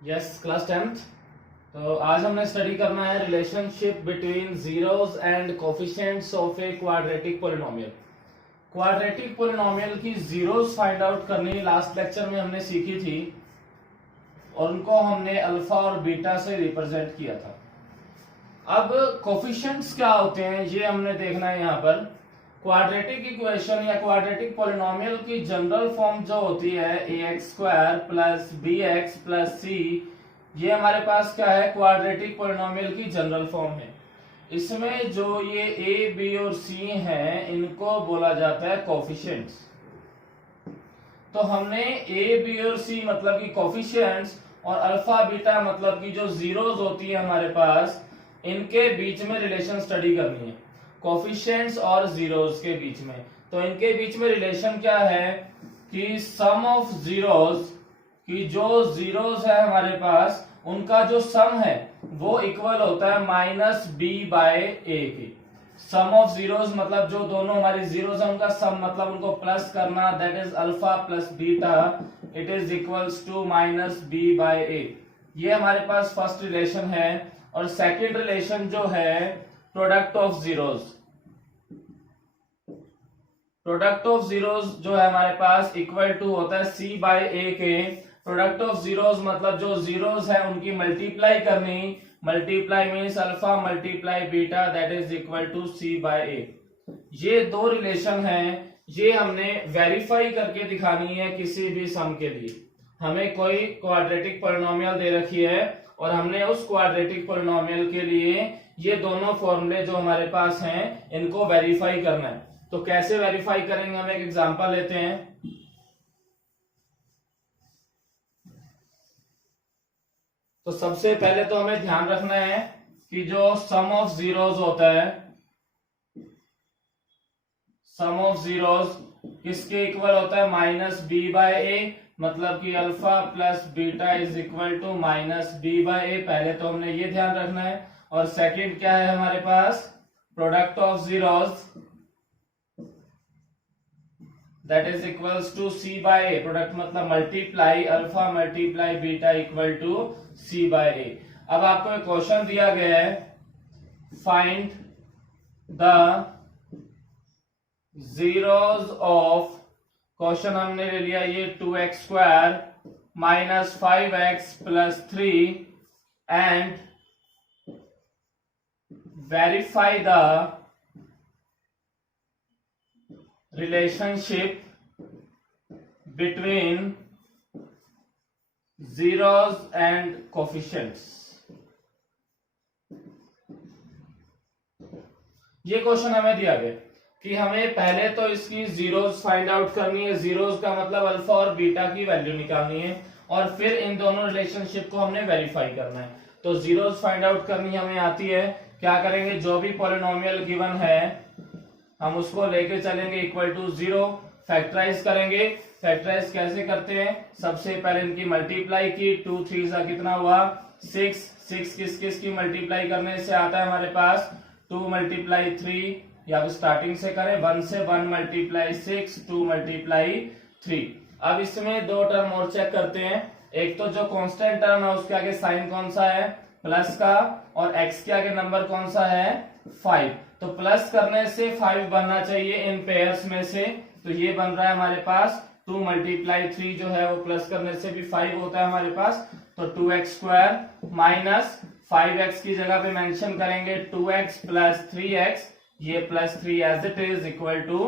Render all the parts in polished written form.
Yes, class 10th। तो आज हमने स्टडी करना है relationship between zeros and coefficients of a quadratic polynomial. Quadratic polynomial की जीरोस फाइंड आउट करनी लास्ट लेक्चर में हमने सीखी थी और उनको हमने अल्फा और बीटा से रिप्रेजेंट किया था। अब कोफिशिएंट्स क्या होते हैं ये हमने देखना है। यहाँ पर क्वाड्रेटिक इक्वेशन या क्वाड्रेटिक पोलिनोमियल की जनरल फॉर्म जो होती है ax² plus bx plus c, ये हमारे पास क्या है, क्वाड्रेटिक पोलिनोमियल की जनरल फॉर्म है। इसमें जो ये a, b और c हैं इनको बोला जाता है कोफिशिएंट्स। तो हमने a, b और c मतलब की कोफिशिएंट्स और अल्फा बीटा मतलब की जो जीरोस होती है हमारे पास, इनके बीच में रिलेशन स्टडी करनी है, कोफिशिएंट्स और जीरोस के बीच में। तो इनके बीच में रिलेशन क्या है कि सम ऑफ जीरोस की जो जीरोस है हमारे पास उनका जो सम है वो इक्वल होता है माइनस बी बाय ए की। सम ऑफ जीरोस मतलब जो दोनों हमारी जीरोस है उनका सम मतलब उनको प्लस करना, that is alpha plus beta, it is equals to minus B by A. ये हमारे पास फर्स्ट रिलेशन है। और सेकंड रिलेशन जो है product of zeros, product of zeros जो है हमारे पास इक्वल टू होता है सी बाय ए के। प्रोडक्ट ऑफ जीरोस मतलब जो जीरोस है उनकी मल्टीप्लाई करनी, multiply means alpha multiply beta, that is equal to C by A. ये दो रिलेशन है, ये हमने वेरीफाई करके दिखानी है किसी भी सम के लिए। हमें कोई क्वाड्रेटिक पोलिनोमियल दे रखी है और हमने उस क्वाड्रेटिक पोलिनोमियल के लिए ये दोनों फॉर्मूले जो हमारे पास हैं इनको वेरीफाई करना है। तो कैसे वेरीफाई करेंगे, हम एक एग्जांपल लेते हैं। तो सबसे पहले तो हमें ध्यान रखना है कि जो सम ऑफ जीरोस होता है, सम ऑफ जीरोस किसके इक्वल होता है, माइनस बी बाय ए, मतलब कि alpha plus beta is equal to minus B by A. पहले तो हमने ये ध्यान रखना है। और सेकंड क्या है हमारे पास, product of zeros that is equals to C by A. Product मतलब multiply alpha multiply beta equal to C by A. अब आपको एक क्वेश्चन दिया गया है, find the zeros of, question हमने ले लिया ये 2x² minus 5x plus 3 and verify the relationship between zeros and coefficients। ये क्वेश्चन हमें दिया गया कि हमें पहले तो इसकी जीरोस फाइंड आउट करनी है, जीरोस का मतलब अल्फा और बीटा की वैल्यू निकालनी है और फिर इन दोनों रिलेशनशिप को हमने वेरीफाई करना है। तो जीरोस फाइंड आउट करनी हमें आती है। क्या करेंगे, जो भी पॉलिनोमियल गिवन है हम उसको लेके चलेंगे इक्वल टू 0, फैक्टराइज करेंगे। फैक्टराइज कैसे करते हैं, सबसे पहले इनकी मल्टीप्लाई की, 2 3 सा कितना हुआ 6, 6 किस किस की मल्टीप्लाई करने से आता है हमारे पास 2 मल्टीप्लाई 3, या फिर स्टार्टिंग से करें 1 से 1 मल्टीप्लाई 6, 2 मल्टीप्लाई 3। अब इसमें दो टर्म और चेक करते हैं। एक तो जो कांस्टेंट टर्म है उसके आगे साइन कौन सा है, प्लस का, और एक्स के आगे नंबर कौन सा है 5। तो प्लस करने से 5 बनना चाहिए इन पेयर्स में से, तो ये बन रहा है हमारे पास 2 मल्टीप्लाई 3 जो है वो प्लस करने से भी 5 होता है हमारे पास। तो 2x² माइनस 5x की जगह पे मेंशन करेंगे 2x प्लस 3x, ये plus 3 as it is equal to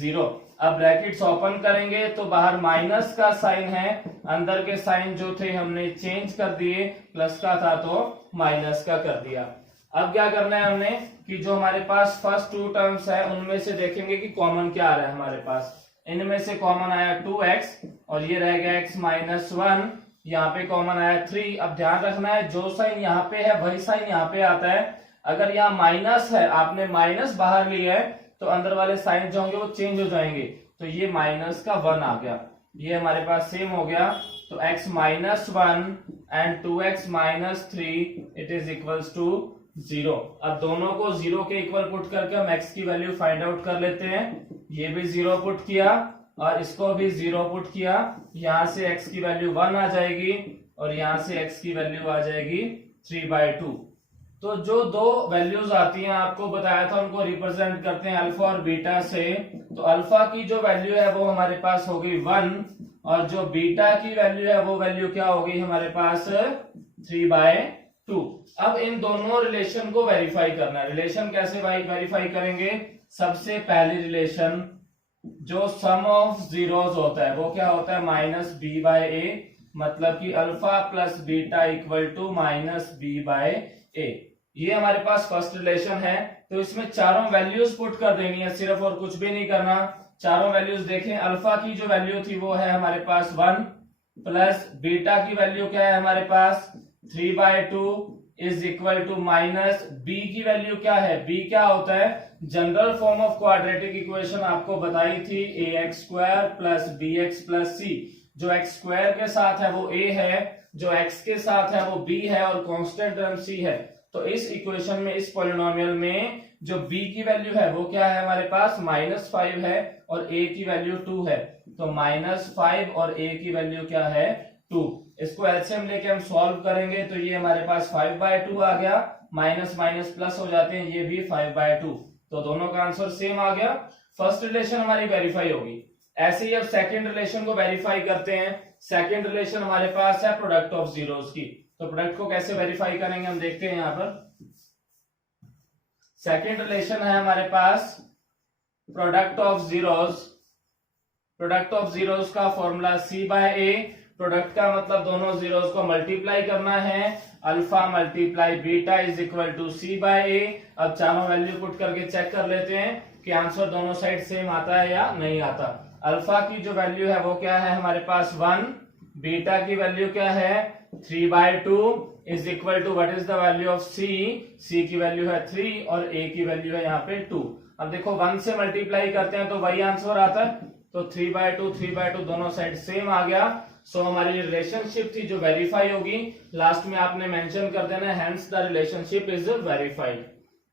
0। अब ब्रैकेट्स ओपन करेंगे तो बाहर माइनस का साइन है, अंदर के साइन जो थे हमने चेंज कर दिए, प्लस का था तो माइनस का कर दिया। अब क्या करना है हमने कि जो हमारे पास फर्स्ट 2 टर्म्स है उनमें से देखेंगे कि कॉमन क्या आ रहा है हमारे पास। इनमें से कॉमन आया 2x और ये रह गया x माइनस 1, यहाँ पे कॉमन आया 3। अब ध्यान रखना है जो साइन यहाँ पे है वही साइन यहाँ पे आता है। अगर यहाँ माइनस है, आपने माइनस बाहर लिया है, तो अंदर वाले साइन जो होंगे वो चेंज हो जाएंगे। तो ये माइनस का 1 आ गया, ये हमारे पास सेम हो गया। तो x minus 1 and 2x minus 3 it is equals to 0। अब दोनों को 0 के इक्वल पुट करके हम x की वैल्यू फाइंड आउट कर लेते हैं। ये भी 0 पुट किया और इसको भी 0 पुट किया, यहाँ से x की वैल्यू 1 आ जाएगी और यहाँ से x की वैल्यू आ जाएगी 3/2। तो जो दो वैल्यूज आती हैं आपको बताया था उनको रिप्रेजेंट करते हैं अल्फा और बीटा से। तो अल्फा की जो वैल्यू है वो हमारे पास हो गई 1 और जो बीटा की वैल्यू है वो वैल्यू क्या होगी हमारे पास 3/2। अब इन दोनों रिलेशन को वेरीफाई करना है। रिलेशन कैसे वेरीफाई करेंगे? सबसे पहली रिलेशन जो सम ऑफ जीरोस होता है वो क्या होता है -b/a, मतलब कि alpha plus beta equal to -b/a। ये हमारे पास फर्स्ट रिलेशन है। तो इसमें चारों वैल्यूज पुट कर देनी है सिर्फ, और कुछ भी नहीं करना। चारों वैल्यूज देखें, अल्फा की जो वैल्यू थी वो है हमारे पास 1 प्लस बीटा की वैल्यू क्या है हमारे पास 3/2 is equal to minus B की वैल्यू क्या है? बी क्या होता है? General form of quadratic equation आपको बताई थी ax² plus bx plus c। जो x² के साथ है वो a है, जो x के साथ है वो b है और कांस्टेंट टर्म c है। तो इस इक्वेशन में, इस पॉलिनोमियल में जो b की वैल्यू है वो क्या है हमारे पास -5 है और a की वैल्यू 2 है। तो -5 और a की वैल्यू क्या है 2। इसको एलसीएम लेके हम सॉल्व करेंगे तो ये हमारे पास 5/2 आ गया, माइनस माइनस प्लस हो जाते हैं, ये भी 5/2। तो दोनों का आंसर सेम आ गया। फर्स्ट रिलेशन हमारी वेरीफाई होगी। ऐसे ही अब सेकंड रिलेशन को वेरीफाई करते हैं। सेकंड रिलेशन हमारे पास है प्रोडक्ट ऑफ जीरोस की। तो प्रोडक्ट को कैसे वेरीफाई करेंगे हम देखते हैं। यहाँ पर सेकंड रिलेशन है हमारे पास product of zeros. Product of zeros का फॉर्मूला c/a। प्रोडक्ट का मतलब दोनों जीरोस को मल्टीप्लाई करना है। Alpha multiply beta is equal to c/a। अब चारों वैल्यू पुट करके चेक कर लेते हैं कि आंसर दोनों साइड सेम आता है या नहीं आता। अल्फा की जो वैल्यू है वो क्या है हमारे पास 1, बीटा की वैल्यू क्या है 3/2 is equal to what is the value of c। c की वैल्यू है 3 और a की वैल्यू है यहाँ पे 2। अब देखो 1 से मल्टीप्लाई करते हैं तो वही आंसर आता है। तो 3/2 दोनों साइड सेम आ गया। सो हमारी रिलेशनशिप थी जो वेरीफाई होगी, लास्ट में आपने मेंशन कर देना hence the relationship is verified.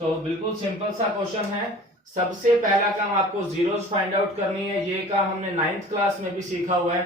तो बिल्कुल सिंपल सा क्वेश्चन है। सबसे पहला काम आपको जीरोस फाइंड आउट करनी है। ये काम हमने 9th क्लास में भी सीखा हुआ है।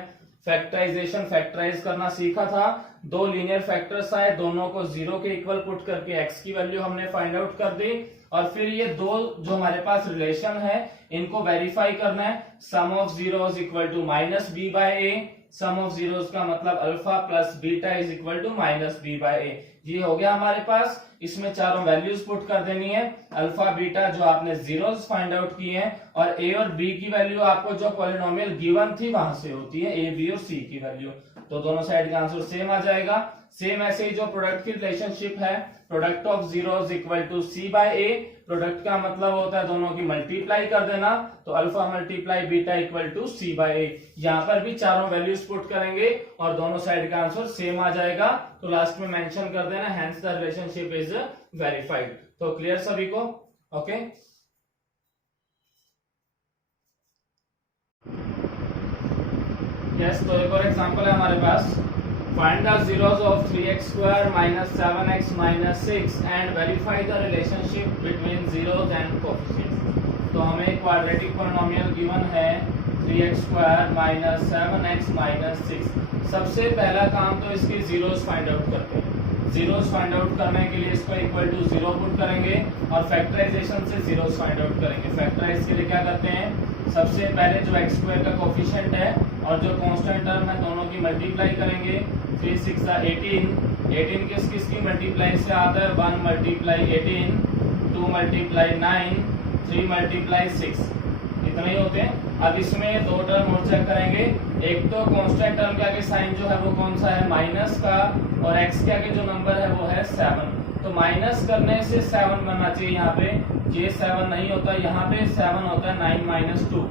फैक्टराइजेशन, फैक्टराइज करना सीखा था। दो लीनियर फैक्टर्स आए, दोनों को 0 के इक्वल पुट करके x की वैल्यू हमने फाइंड आउट कर दी और फिर ये दो जो हमारे पास रिलेशन है इनको वेरीफाई करना है। Sum of zeros equal to -b/a। Sum of zeros का मतलब alpha plus beta is equal to -b/a। ये हो गया हमारे पास। इसमें चारों वैल्यूज पुट कर देनी है। अल्फा बीटा जो आपने जीरोस फाइंड आउट किए हैं और a और b की वैल्यू आपको जो पॉलिनोमियल गिवन थी वहां से होती है a, b और c की वैल्यू। तो दोनों साइड का आंसर सेम आ जाएगा। सेम ऐसे ही जो प्रोडक्ट की रिलेशनशिप है product of zeros equal to c/a। Product का मतलब होता है दोनों की मल्टीप्लाई कर देना। तो alpha multiply beta equal to c/a। यहाँ पर भी चारों वैल्यूज पुट करेंगे और दोनों साइड का आंसर सेम आ जाएगा। तो लास्ट में मेंशन कर देना hence the relationship is verified. तो क्लियर सभी को? ओके। यस, तो एक और एग्जांपल है हमारे पास। Find the zeros of 3x² minus 7x minus 6 and verify the relationship between zeros and coefficients। तो हमें क्वाड्रेटिक पॉलिनोमियल गिवन है 3x² minus 7x minus 6। सबसे पहला काम तो इसकी जीरोस फाइंड आउट करते हैं। जीरोस फाइंड आउट करने के लिए इसको इक्वल टू 0 पुट करेंगे और फैक्टराइजेशन से जीरोस फाइंड आउट करेंगे। फैक्टराइज के लिए क्या करते हैं, सबसे पहले जो x² का कोफिशिएंट है और जो कांस्टेंट टर्म है दोनों की मल्टीप्लाई करेंगे। 3 6 18, 18 किस किस की मल्टीप्लाई से आता है 1 मल्टीप्लाई 18, 2 मल्टीप्लाई 9, 3 मल्टीप्लाई 6, इतने ही होते हैं। अब इसमें दो टर्म और चेक करेंगे। एक तो कांस्टेंट टर्म के आगे साइन जो है वो कौन सा है माइनस का, और x के आगे जो नंबर है वो है 7। तो माइनस करने से 7 बनना चाहिए यहाँ पे, ये 7 नहीं होता, यहाँ पे 7 होता है 9 माइनस 2।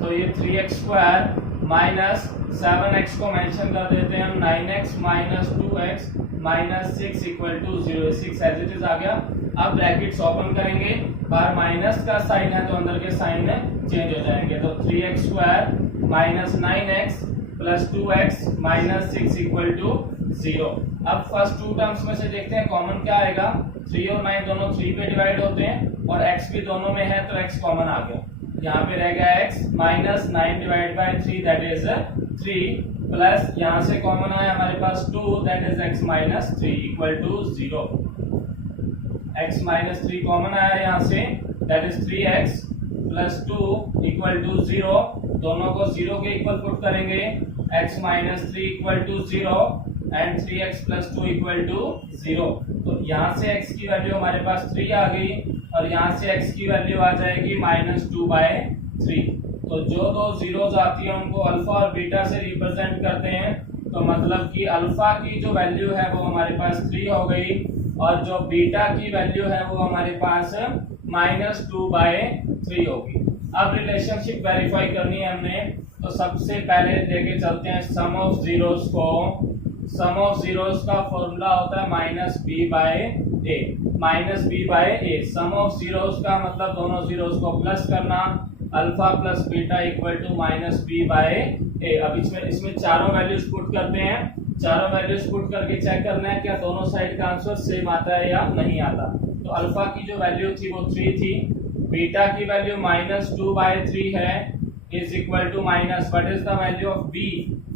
तो ये 3x² माइनस 7x को मेंशन कर देते हैं हम 9x minus 2x minus 6 equal to 0। 6 as it is आ गया। अब ब्रैकेट्स ओपन करेंगे, बाहर माइनस का साइन है तो अंदर के साइन चेंज हो जाएंगे। तो 3x² minus 9x plus 2x minus 6 equal to 0। अब फर्स्ट टू टर्म्स में से देखते हैं कॉमन क्या आएगा। 3 और 9 दोनों 3 पे डिवाइड होते हैं और x भी दोनों में है तो x कॉमन आ गया। यहाँ पे रह गया x minus 9 divide by 3 that is 3 plus यहाँ से कॉमन आया हमारे पास 2 that is x minus 3 equal to 0। x minus 3 common आया यहाँ से that is 3x plus 2 equal to 0। दोनों को 0 के इक्वल पुट करेंगे x minus 3 equal to 0 and 3x plus 2 equal to 0। तो यहाँ से x की वैल्यू हमारे पास 3 आ गई और यहाँ से x की वैल्यू आ जाएगी -2/3। तो जो दो जीरोज आती है उनको अल्फा और बीटा से रिप्रेजेंट करते हैं। तो मतलब कि अल्फा की जो वैल्यू है वो हमारे पास 3 हो गई और जो बीटा की वैल्यू है वो हमारे पास -2/3 होगी। अब रिलेशनशिप वेरीफाई करनी है हमने, तो सबसे पहले लेके चलते हैं सम ऑफ जीरोस को। सम ऑफ जीरोस का फॉर्मूला होता है -b/a, -b/a। Sum of zeros का मतलब दोनों जीरोस को प्लस करना, alpha plus beta equal to -b/a। अब इसमें चारों वैल्यूज पुट करते हैं। चारों वैल्यूज पुट करके चेक करना है क्या दोनों साइड का आंसर सेम आता है या नहीं आता। तो अल्फा की जो वैल्यू थी वो 3 थी, बीटा की वैल्यू -2/3 है is equal to minus what is the value of b।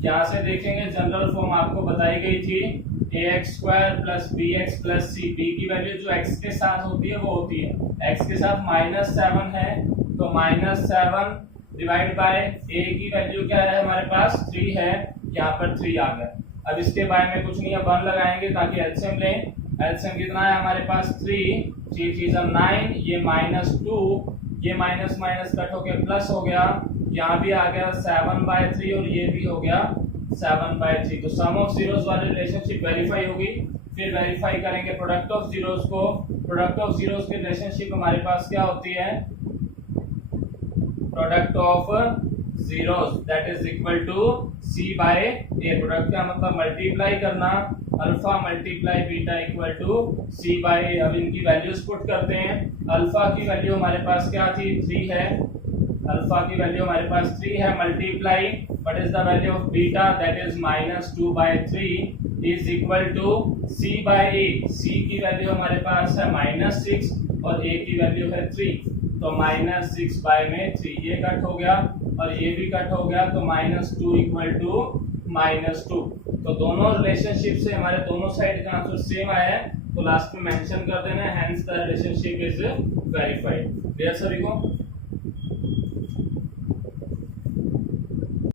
यहाँ से देखेंगे जनरल फॉर्म आपको बताई गई थी ax² plus bx plus c। b की वैल्यू जो x के साथ होती है वो होती है, x के साथ -7 है तो -7 डिवाइड बाय a की वैल्यू क्या है हमारे पास 3 है, यहाँ पर 3 आ गया। अब इसके बारे में कुछ नहीं है, 1 लगाएंगे ताकि एलसीएम लें। एलसीएम कितना है हमारे पास 3 3 9, ये -2, ये माइनस माइनस कट होके प्लस हो गया, यहाँ भी आ गया 7/3 और ये भी हो गया 7/3। तो सम ऑफ जीरोस वाली रिलेशनशिप वेरीफाई होगी। फिर वेरीफाई करेंगे प्रोडक्ट ऑफ जीरोस को। प्रोडक्ट ऑफ जीरोस की रिलेशनशिप हमारे पास क्या होती है, product of zeros that is equal to c/a। Product का मतलब मल्टीप्लाई करना, alpha multiply beta equal to c/a। अब इनकी वैल्यूज पुट करते हैं। अल्फा की वैल्यू हमारे पास क्या थी 3 है, अल्फा की वैल्यू हमारे पास 3 है multiply what is the value of beta that is -2/3 is equal to c/a। c की वैल्यू हमारे पास है -6 और a की वैल्यू है 3, तो -6/3 ये कट हो गया और ये भी कट हो गया, तो -2 इक्वल टू -2। तो दोनों रिलेशनशिप से हमारे दोनों साइड का आंसर सेम आया है, तो लास्ट में मेंशन कर देना है, hence the relationship is verified. Clear सभी को।